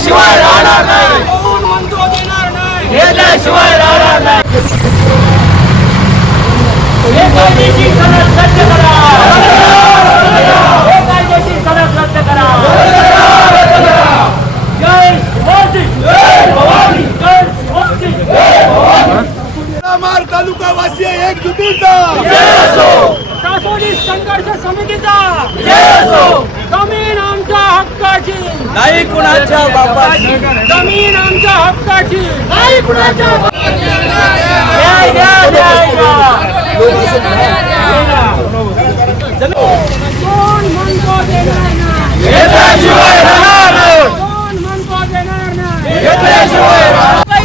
घेतल्याशिवाय राहणार नाही. घेतल्याशिवाय राहणार नाही. कायदेशीर सनद करा. जय शिवाजी. जय भवानी जय संघर्ष समितीचा. हक्काची. नाही कुणाच्या बापाची. जमीन आमच्या हक्काची. नाही कुणाच्या कोण म्हणतो देणार नाही. कोण म्हणतो देणार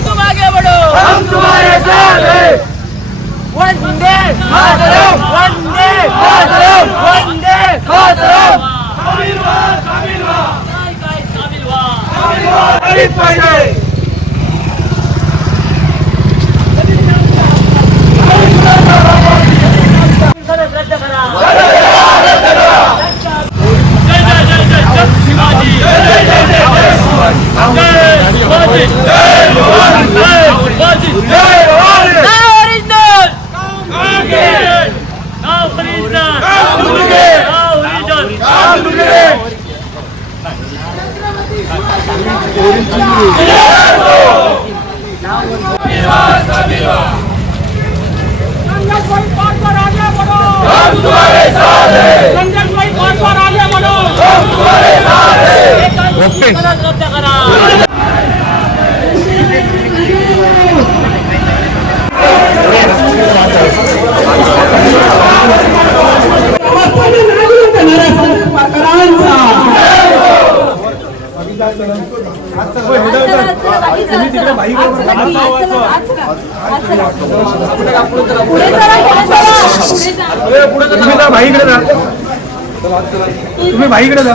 तुम आगे बढ़ो हम तुम्हारे साथ हैं. वंदे मातरम. वंदे मातरम. वंदे मातरम काय काय सामील आलीच पाहिजे सनद रद्द करा Now original! Now original! Now original! संघर्ष भाई पार पर आगे बढ़ो हम तुम्हारे साथ हैं संघर्ष भाई पार पर आगे बढ़ो हम तुम्हारे साथ पुढे सनद रद्द करा तुम्ही जा भाईकडे जा. तुम्ही भाईकडे जा.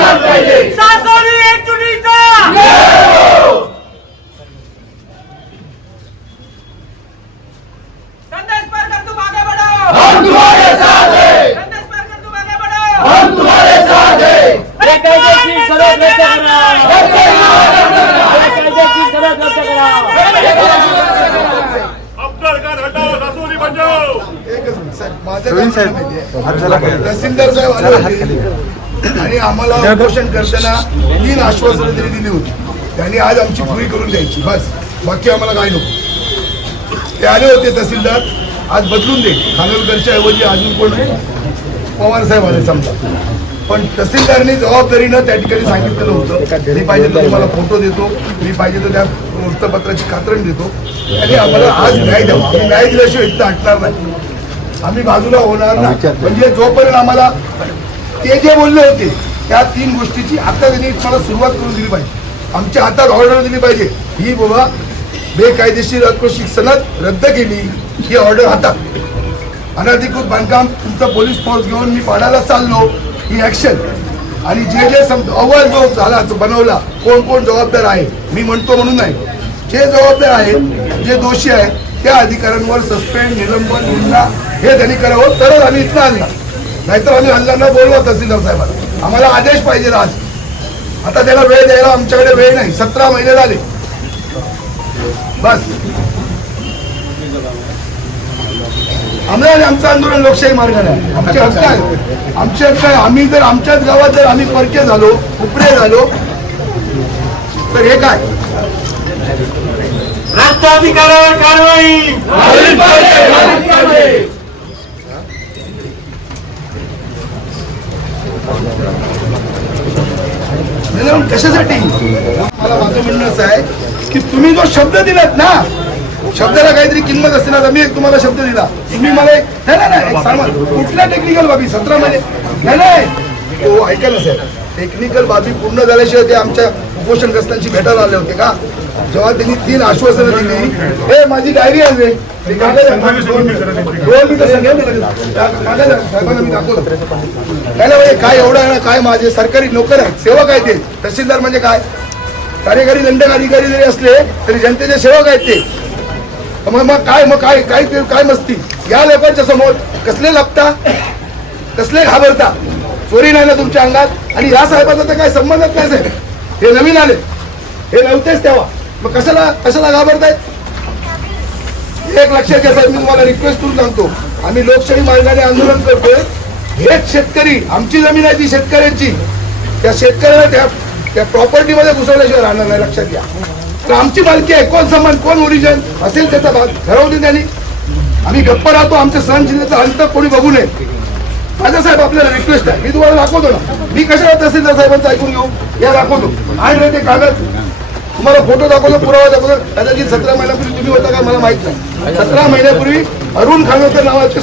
सासोली एकजुटीचा संदेश पर कर तुम आगे बढ़ो हम तुम्हारे साथ हैं संदेश पर कर तुम आगे बढ़ो हम तुम्हारे साथ हैं बेकायदेशीर सनद रद्द करा. बेकायदेशीर सनद रद्द करा. अब्दुल खान हटाओ रसूली बन जाओ तहसीलदार साहेब आले होते आणि आम्हाला उपोषण करताना तीन आश्वासनं त्यांनी दिली होती. त्यांनी आज आमची पुरी करून द्यायची. बस. बाकी आम्हाला काय नको. ते आले होते तहसीलदार. आज बदलून दे. खानोलकरच्या ऐवजी अजून कोण पवार साहेब आले समजा. पण तहसीलदारने जबाबदारीनं त्या ठिकाणी सांगितलेलं होतं. मी पाहिजे तर तुम्हाला फोटो देतो मी पाहिजे तर त्या वृत्तपत्राची कात्रण देतो. आणि आम्हाला आज न्याय द्यावा. आम्ही न्याय दिल्याशिवाय इथं हटणार नाही. आम्ही बाजूला होणार नाही म्हणजे जोपर्यंत आम्हाला ते जे बोलले होते त्या तीन गोष्टीची आता त्यांनी मला सुरुवात करून दिली पाहिजे. आमच्या हातात ऑर्डर दिली पाहिजे. ही बाबा बेकायदेशीर अकृषिक सनद रद्द केली ही ऑर्डर हातात. अनधिकृत बांधकाम तुमचा पोलीस फोर्स घेऊन मी पाडायला चाललो. ही ॲक्शन आणि जे जे सम अहवाल जो झाला बनवला कोण कोण जबाबदार आहे मी म्हणतो म्हणून नाही. जे जबाबदार आहेत जे दोषी आहेत त्या अधिकाऱ्यांवर सस्पेंड निलंबन निंदा हे त्यांनी करावं तरच आम्ही इथं आणला नाहीतर आम्ही हल्ला बोलवा तहसीलदार साहेबांना आम्हाला आदेश पाहिजे आज. आता त्याला वेळ द्यायला आमच्याकडे वेळ नाही. सतरा महिने झाले. बस. आम्हाला आणि आमचं आंदोलन लोकशाही मार्गाने आहे. आमचे हक्क आहे आमचे हक्क आहे. आम्ही जर आमच्याच गावात जर आम्ही परके झालो उपरे झालो तर हे काय? राष्ट्राधिकारावर कारवाई! कशासाठी? मला माझं म्हणणं असं आहे की तुम्ही जो शब्द दिलात ना शब्दाला काहीतरी किंमत असते ना मी एक तुम्हाला शब्द दिला. तुम्ही मला एक नाही नाही, सांगा कुठल्या टेक्निकल बाबी? सतरा महिने नाही नाही. तो ऐका ना साहेब टेक्निकल बाबी पूर्ण झाल्याशिवाय ते आमच्या उपोषणग्रस्तांशी भेटायला आले होते का? जेव्हा त्यांनी तीन आश्वासनं दिली. हे माझी डायरी आहे. दोन मिनिटं. साहेबांना मी दाखवलं नाही ना काय एवढं आहे ना काय माझे सरकारी नोकर आहेत सेवक आहेत ते. तहसीलदार म्हणजे काय? कार्यकारी दंडक अधिकारी जरी असले तरी जनतेचे सेवक आहेत ते. मग मग काय मग काय काय ते- काय मस्ती? या लोकांच्या समोर कसले लपता कसले घाबरता? चोरी नाही ना तुमच्या अंगात? आणि या साहेबाचा तर काय संबंधच नाही साहेब. हे नवीन आले. हे नव्हतेच तेव्हा. मग कशाला कशाला घाबरतायत एक लक्षात घ्या साहेब मी तुम्हाला रिक्वेस्ट करून सांगतो. आम्ही लोकशाही मार्गाने आंदोलन करतोय. हेच शेतकरी आमची जमीन आहे ती शेतकऱ्यांची. त्या शेतकऱ्याला त्या त्या प्रॉपर्टीमध्ये घुसवल्याशिवाय राहणार नाही. लक्षात घ्या. तर आमची मालकी आहे. कोण समान कोण ओरिजिन असेल त्याचा भाग ठरवते त्यांनी. आम्ही गप्प राहतो आमच्या सहनशीलतेचा अंत कोणी बघू नये. माझा साहेब आपल्याला रिक्वेस्ट आहे. मी तुम्हाला दाखवतो ना. मी कशाला तहसीलदार साहेबांचं ऐकून घेऊ? या दाखवतो. आणि ते कागद. तुम्हाला फोटो दाखवतो पुरावा दाखवतो. कदाचित सतरा महिन्यापूर्वी तुम्ही होता का? मला माहीत नाही. सतरा महिन्यापूर्वी अरुण खानोकर नावाचे